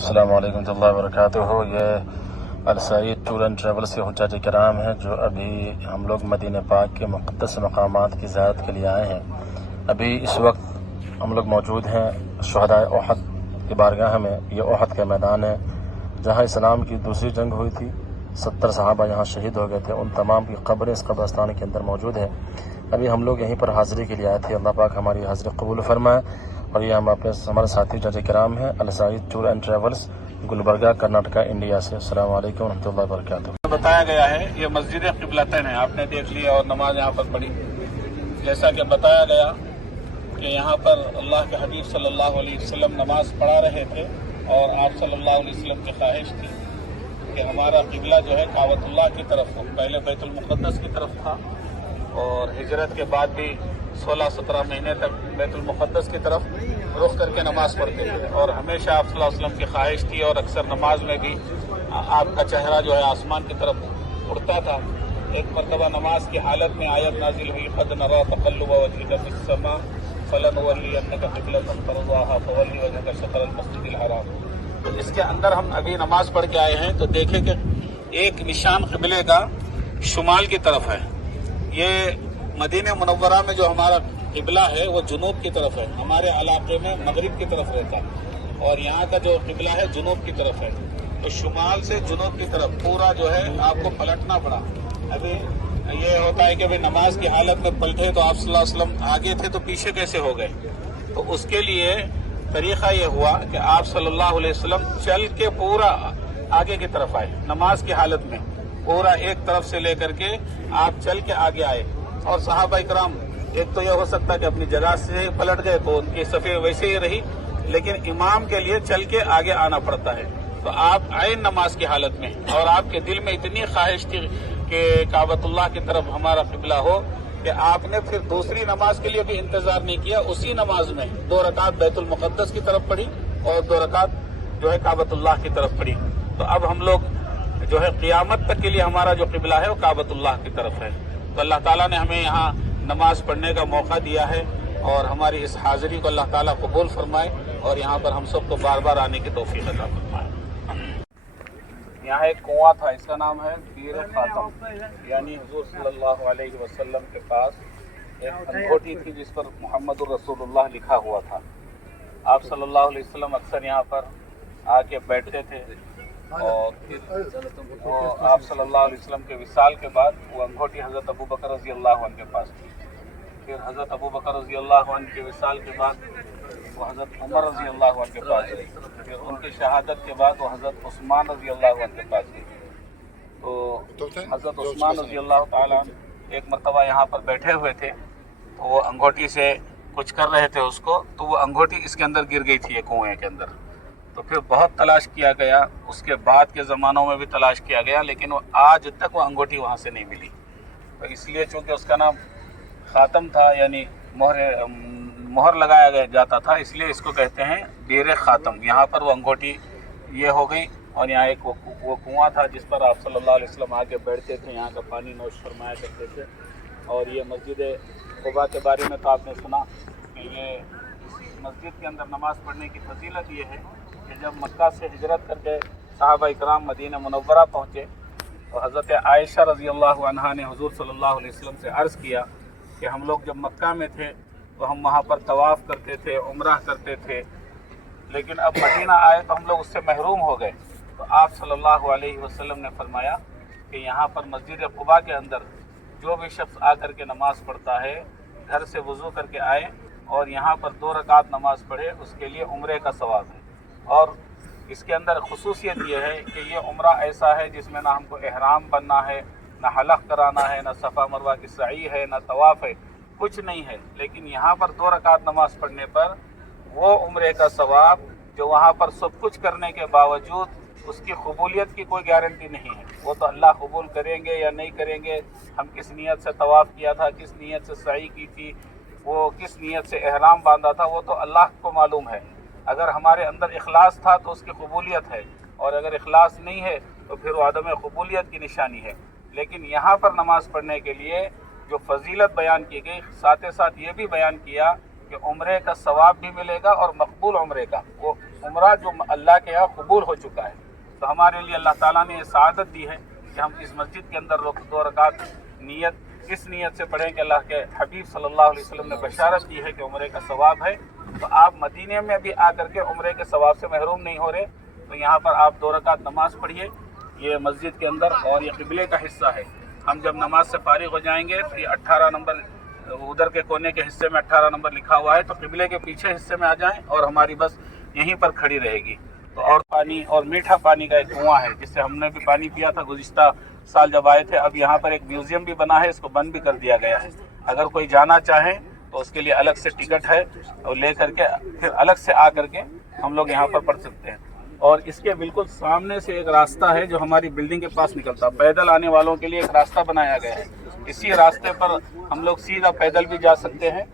अस्सलामु अलैकुम रहमतुल्लाहि व बरकातुहू। ये अलसईद टूर एंड ट्रेवल्स के हुज्जाज किराम हैं जो अभी हम लोग मदीना पाक के मुक़द्दस मकामात की ज़ियारत के लिए आए हैं। अभी इस वक्त हम लोग मौजूद हैं शुहदाए ओहद की बारगाह में। ये ओहद का मैदान है जहाँ इस्लाम की दूसरी जंग हुई थी। 70 सहाबा यहाँ शहीद हो गए थे। उन तमाम की क़ब्रें इस कब्रस्तान के अंदर मौजूद हैं। अभी हम लोग यहीं पर हाज़िरी के लिए आए थे। अल्लाह पाक हमारी हाज़िरी कबूल फरमाए। और ये हमारे साथी जज कराम हैं Al Saeed tour and travels, Gulbarga, Karnataka, India से। अस्सलामु अलैकुम रहमतुल्लाहि व बरकातुहू। बताया गया है ये मस्जिद क़िबलतैन है, आपने देख लिया और नमाज यहाँ पर पढ़ी। जैसा कि बताया गया कि यहाँ पर अल्लाह के हबीब सल्लल्लाहु अलैहि वसल्लम नमाज पढ़ा रहे थे और आप सल्लल्लाहु अलैहि वसल्लम की ख्वाहिश थी कि हमारा क़िबला जो है काबतुल्लाह की तरफ हो। पहले बैतुल मुक़द्दस की तरफ था और हिजरत के बाद भी 16-17 महीने तक बैतुल मुक़द्दस की तरफ रुख करके नमाज पढ़ते थे। और हमेशा आप सल्लल्लाहु अलैहि वसल्लम की ख्वाहिश थी और अक्सर नमाज में भी आपका चेहरा जो है आसमान की तरफ उड़ता था। एक मरतबा नमाज की हालत में आयत नाजिल हुई, क़द नरा तक़ल्लुब वजहिका फ़िस्समा फ़लनुवल्लियन्नका क़िबलतन तर्ज़ाहा फ़वल्लि वजहका शत्रल मस्जिदिल हराम। तो इसके अंदर हम अभी नमाज पढ़ के आए हैं तो देखें कि एक निशान क़िबले का शुमाल की तरफ है। ये मदीना मुनव्वरा में जो हमारा क़िबला है वो जुनूब की तरफ है। हमारे इलाके में मगरिब की तरफ रहता है और यहाँ का जो क़िबला है जुनूब की तरफ है। तो शुमाल से जुनूब की तरफ पूरा जो है आपको पलटना पड़ा। अभी ये होता है कि भाई नमाज की हालत में पलटे तो आप सल्लल्लाहु अलैहि वसल्लम आगे थे तो पीछे कैसे हो गए। तो उसके लिए तरीक़ा ये हुआ कि आप सल्लल्लाहु अलैहि वसल्लम चल के पूरा आगे की तरफ आए। नमाज की हालत में पूरा एक तरफ से लेकर के आप चल के आगे आए। और सहाबा इकराम, एक तो यह हो सकता है कि अपनी जगह से पलट गए तो उनकी सफ़े वैसे ही रही, लेकिन इमाम के लिए चल के आगे आना पड़ता है। तो आप आए नमाज की हालत में और आपके दिल में इतनी ख्वाहिश थी कि काबतुल्लाह की तरफ हमारा क़िबला हो कि आपने फिर दूसरी नमाज के लिए भी इंतजार नहीं किया। उसी नमाज में 2 रकात बैतुल मुक़द्दस की तरफ पढ़ी और 2 रकात जो है काबतुल्लाह की तरफ पढ़ी। तो अब हम लोग जो है क़ियामत तक के लिए हमारा जो क़िबला है वो काबतुल्लाह की तरफ है। तो अल्लाह ताला ने हमें यहाँ नमाज पढ़ने का मौका दिया है और हमारी इस हाज़िरी को अल्लाह ताला कबूल फरमाए और यहाँ पर हम सबको बार बार आने की तौफीक अता फरमाए। यहाँ एक कुआं था, इसका नाम है बीर ख़ातम, यानी हुज़ूर सल्लल्लाहु अलैहि वसल्लम के पास एक अंगूठी थी जिस पर मुहम्मदुर रसूलुल्लाह लिखा हुआ था। आप सल्लल्लाहु अलैहि वसल्लम अक्सर यहाँ पर आके बैठते थे और फिर वो आप सल्लल्लाहु अलैहि वसल्लम के विसाल के बाद वो अंगूठी हज़रत अबू बकर रज़ी अल्लाह अन्हु के पास थी। फिर हज़रत अबू बकर रज़ी अल्लाह अन्हु के विसाल के बाद वो हज़रत उमर रज़ी अल्लाह अन्हु के पास थी। फिर उनकी शहादत के बाद वो हज़रत उस्मान रज़ी अल्लाह अन्हु के पास थी। तो हज़रत उस्मान रज़ी अल्लाह ताला अन्हु एक मरतबा यहाँ पर बैठे हुए थे तो वो अंगूठी से कुछ कर रहे थे उसको, तो वो अंगूठी इसके अंदर गिर गई थी, ये कुएँ के अंदर। तो फिर बहुत तलाश किया गया, उसके बाद के ज़मानों में भी तलाश किया गया, लेकिन वो आज तक वो अंगूठी वहाँ से नहीं मिली। तो इसलिए चूँकि उसका नाम ख़ातम था, यानी मोहर लगाया जाता था, इसलिए इसको कहते हैं बीर ख़ातम। यहाँ पर वो अंगूठी ये हो गई और यहाँ एक वो कुआं था जिस पर आप सल्लल्लाहु अलैहि वसल्लम आके बैठते थे, यहाँ का पानी नोश फरमाया करते थे। और ये मस्जिद क़ुबा के बारे में तो आपने सुना कि ये मस्जिद के अंदर नमाज़ पढ़ने की फजीलत ये है कि जब मक्का से हिजरत करके सहाबा इकराम मदीना मुनव्वरा पहुँचे तो हज़रत आयशा रज़ी अल्लाह अन्हा ने हुज़ूर सल्लल्लाहु अलैहि वसल्लम से अर्ज़ किया कि हम लोग जब मक्का में थे तो हम वहाँ पर तवाफ़ करते थे, उम्रह करते थे, लेकिन अब मदीना आए तो हम लोग उससे महरूम हो गए। तो आप सल्लल्लाहु अलैहि वसल्लम ने फरमाया कि यहाँ पर मस्जिद क़ुबा के अंदर जो भी शख्स आकर के नमाज़ पढ़ता है, घर से वज़ू करके आए और यहाँ पर 2 रकात नमाज़ पढ़े, उसके लिए उम्रे का सवाब है। और इसके अंदर खुसूसियत ये है कि ये उम्रा ऐसा है जिसमें ना हमको एहराम बनना है, ना हलक़ कराना है, ना सफ़ा मरवा की सई है, ना तवाफ़ है, कुछ नहीं है। लेकिन यहाँ पर 2 रकात नमाज़ पढ़ने पर वो उम्रे का सवाब जो वहाँ पर सब कुछ करने के बावजूद उसकी कबूलियत की कोई गारंटी नहीं है। वो तो अल्लाह कबूल करेंगे या नहीं करेंगे, हम किस नीयत से तवाफ़ किया था, किस नीयत से सई की थी, वो किस नीयत से एहराम बांधा था, वो तो अल्लाह को मालूम है। अगर हमारे अंदर इखलास था तो उसकी कबूलियत है, और अगर इखलास नहीं है तो फिर वो अदम कबूलियत की निशानी है। लेकिन यहाँ पर नमाज़ पढ़ने के लिए जो फजीलत बयान की गई, साथ ही साथ ये भी बयान किया कि उम्रे का सवाब भी मिलेगा और मकबूल उम्रे का, वो उम्रा जो अल्लाह के यहाँ कबूल हो चुका है। तो हमारे लिए अल्लाह ताला ने ये सआदत दी है कि हम इस मस्जिद के अंदर 2 रकात नियत इस नियत से पढ़ें कि अल्लाह के हबीब सल्लल्लाहु अलैहि वसल्लम ने बशारत दी है कि उम्रे का सवाब है। तो आप मदीने में भी आकर के उम्रे के सवाब से महरूम नहीं हो रहे, तो यहाँ पर आप 2 रकात नमाज पढ़िए ये मस्जिद के अंदर, और ये क़िबले का हिस्सा है। हम जब नमाज से फारिग हो जाएंगे तो ये 18 नंबर उधर के कोने के हिस्से में 18 नंबर लिखा हुआ है, तो क़िबले के पीछे हिस्से में आ जाएं और हमारी बस यहीं पर खड़ी रहेगी। तो और पानी और मीठा पानी का एक कुआं है जिससे हमने भी पानी पिया था गुज़िश्ता साल जब आए थे। अब यहाँ पर एक म्यूज़ियम भी बना है, इसको बंद भी कर दिया गया है। अगर कोई जाना चाहे तो उसके लिए अलग से टिकट है, और ले करके फिर अलग से आ करके हम लोग यहाँ पर पढ़ सकते हैं। और इसके बिल्कुल सामने से एक रास्ता है जो हमारी बिल्डिंग के पास निकलता है, पैदल आने वालों के लिए एक रास्ता बनाया गया है। इसी रास्ते पर हम लोग सीधा पैदल भी जा सकते हैं